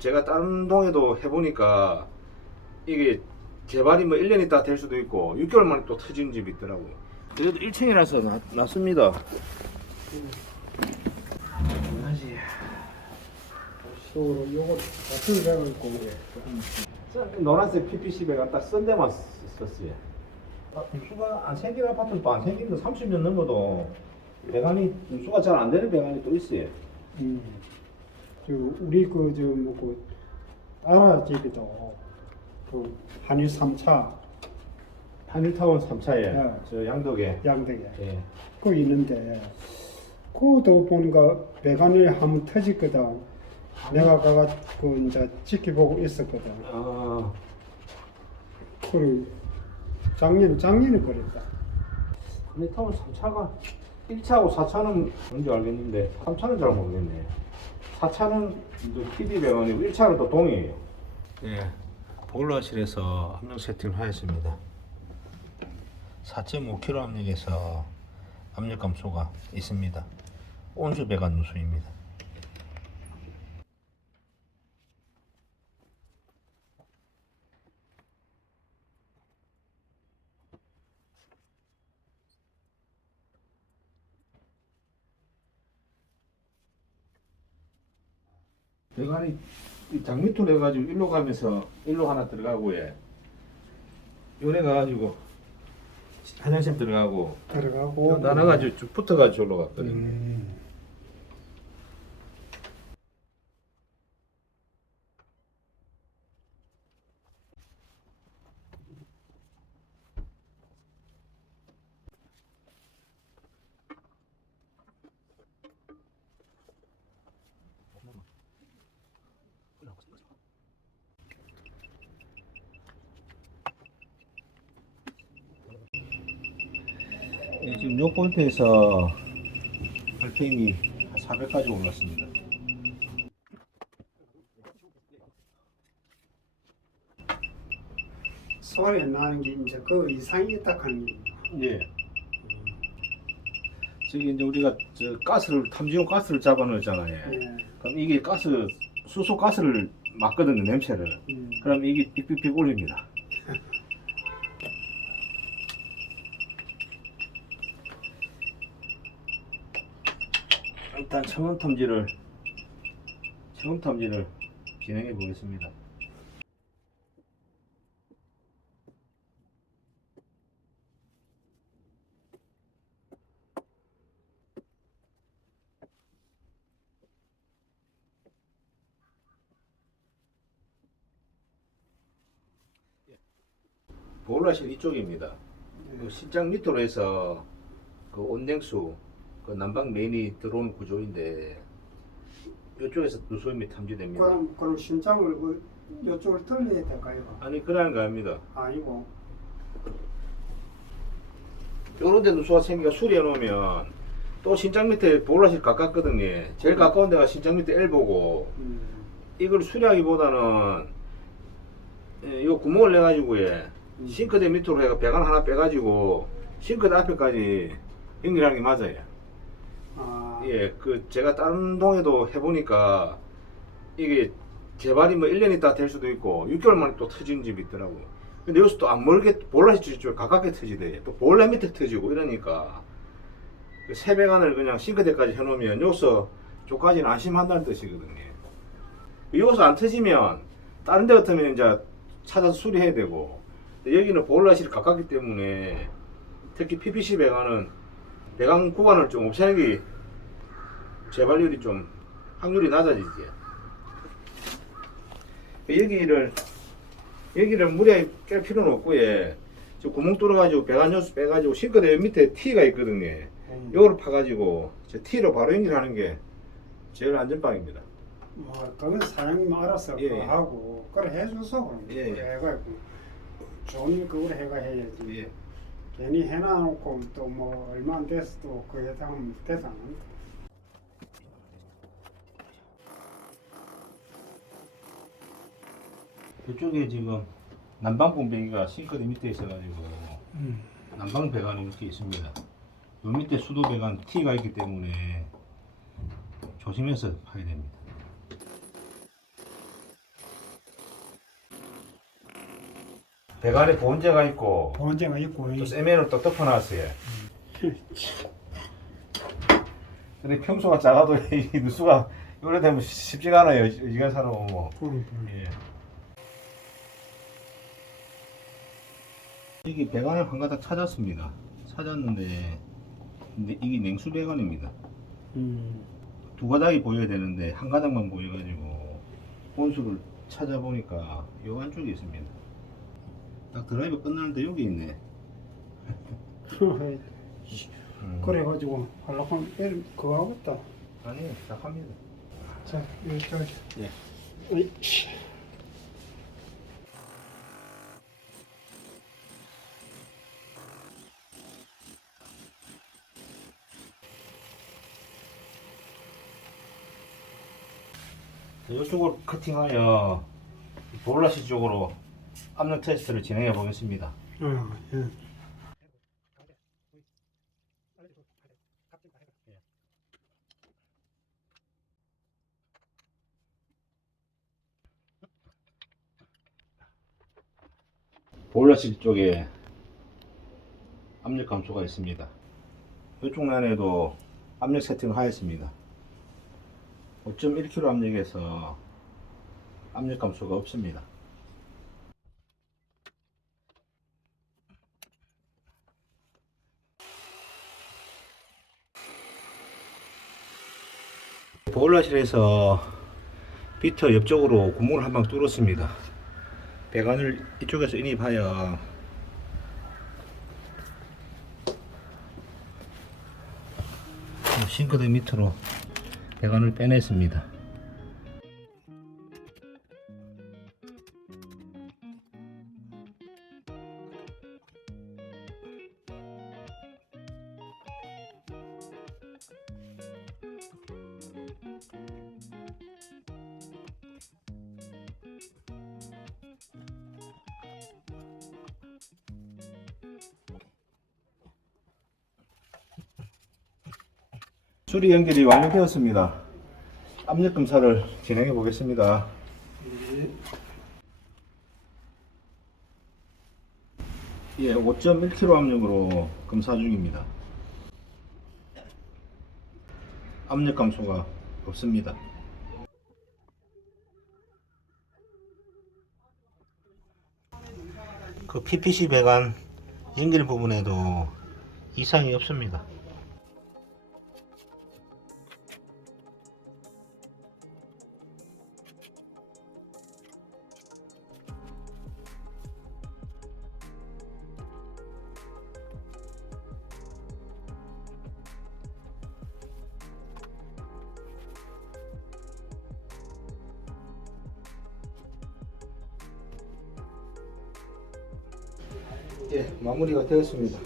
제가 다른 동에도 해보니까 이게 개발이 뭐 1년 있다 될 수도 있고 6개월 만에 또 터지는 집이 있더라고요. 그래도 1층이라서 낫습니다. 하지. 또 요거 같은 데가 있고 노란색 PPC 배가 딱 쓴 데만 썼어요. 아, 누수가 안 생긴 아파트는 또안 생긴 거 30년 넘어도 배관이 누수가 잘 안 되는 배관이 또 있어요. 음. 저 우리 그저 뭐그 아라 집에도 그 한일 3차 한일타운 3차에 네. 저 양덕에 양대에 예. 그 있는데 그도 보니까 배관이 한번 터졌거든. 내가 가가 그 이제 지켜보고 있었거든. 아, 그 작년 작년에 버렸다. 한일타운 3차가 1차하고 4차는 뭔지 알겠는데 3차는 잘 모르겠네. 4차는 이제 PD 배관이고 1차는 또 동이에요. 예. 보일러실에서 압력 세팅을 하였습니다. 4.5kg 압력에서 압력 감소가 있습니다. 온수 배관 누수입니다. 배관이 이 장미토로 해가지고 일로 가면서 일로 하나 들어가고 예. 요래 가가지고 화장실 들어가고 들어가고 나눠가지고 쭉 붙어가지고 저로 갔거든요. 음. 예, 지금 요 포인트에서 한 400까지 올랐습니다. 소리 나는 게 이제 그 이상이 딱 하는 게 예. 저기 이제 우리가 저 가스를 탐지용 가스를 잡아넣었잖아요. 예. 그럼 이게 가스 수소 가스를 막거든요 냄새를. 음. 그럼 이게 삑삑삑 올립니다. 일단 청원 탐지를 청원 탐지를 진행해 보겠습니다. 보일러실 이쪽입니다. 그 신장 밑으로 해서 그 온냉수 그 난방 메인이 들어오는 구조인데 이쪽에서 누수음이 탐지됩니다. 그럼 그럼 신장을 그 이쪽을 돌려야 될까요? 아니 그러는 거 아닙니다. 아니고 요런 데 누수가 생기가 수리해 놓으면 또 신장 밑에 보일러실 가깝거든요. 제일 가까운 데가 신장 밑에 엘보고 음. 이걸 수리하기보다는 예, 요 구멍을 내 가지고 예, 음. 싱크대 밑으로 해가 배관 하나 빼 가지고 싱크대 앞에까지 연결하는 게 맞아요. 아, 예, 그 제가 다른 동에도 해보니까 이게 개발이 뭐 1년 있다 될 수도 있고 6개월 만에 또 터지는 집이 있더라고요. 근데 여기서 또 안 멀게 보일러실 쪽 가깝게 터지대. 또 보일러 밑에 터지고 이러니까 그 세배관을 그냥 싱크대까지 해놓으면 여기서 저까지는 안심한다는 뜻이거든요. 여기서 안 터지면 다른 데 같으면 이제 찾아서 수리해야 되고 여기는 보일러실이 가깝기 때문에 특히 PPC 배관은 배관 구간을 좀 없애는 게 재발률이 좀 확률이 낮아지지. 여기를 여기를 물에 깰 필요는 없고 예. 저 구멍 뚫어가지고 배관 요수 빼가지고 싱크대 밑에 T가 있거든요. 음. 요거를 파가지고 저 T로 바로 연결하는 게 제일 안전방입니다. 뭐 그건 사장님 알아서 예, 그거 예. 하고 그래 해줘서 그럼 예, 예. 그래 해가지고 좋은 그걸 해가 해야지 예. 괜히 해놔놓고 또 뭐 얼마 안 돼서 또그 해당 대상 이쪽에 지금 난방 분배기가 싱크대 밑에 있어가지고 음. 난방 배관이 이렇게 있습니다. 요 밑에 수도 배관 T가 있기 때문에 조심해서 파야 됩니다. 배관에 보온재가 있고 보온재가 있고 또 세면을 또 덮어놨어요. 근데 평소가 작아도 이 누수가 요래 되면 쉽지가 않아요. 이가 살아보면. 뭐. 예. 이게 배관을 한 가닥 찾았습니다. 찾았는데 근데 이게 냉수 배관입니다. 음. 두 가닥이 보여야 되는데 한 가닥만 보여가지고 본수를 찾아보니까 요 안쪽에 있습니다. 딱 드라이브 끝나는데 여기 있네. 음. 그래가지고 하려고 하면 그거 하겠다. 아니, 딱 합니다. 자, 여기까지. 예. 으이씨. 이쪽으로 커팅하여 보일러실 쪽으로 압력 테스트를 진행해 보겠습니다. 어, 예. 보일러실 쪽에 압력 감소가 있습니다. 이쪽 면에도 압력 세팅을 하였습니다. 5.1kg 압력에서 압력 감소가 없습니다. 보일러실에서 비터 옆쪽으로 구멍을 한 방 뚫었습니다. 배관을 이쪽에서 인입하여 싱크대 밑으로 배관을 빼냈습니다. 수리 연결이 완료되었습니다. 압력 검사를 진행해 보겠습니다. 예, 5.1kg 압력으로 검사 중입니다. 압력 감소가 없습니다. 그 PPC 배관 연결 부분에도 이상이 없습니다. 예, 마무리가 되었습니다.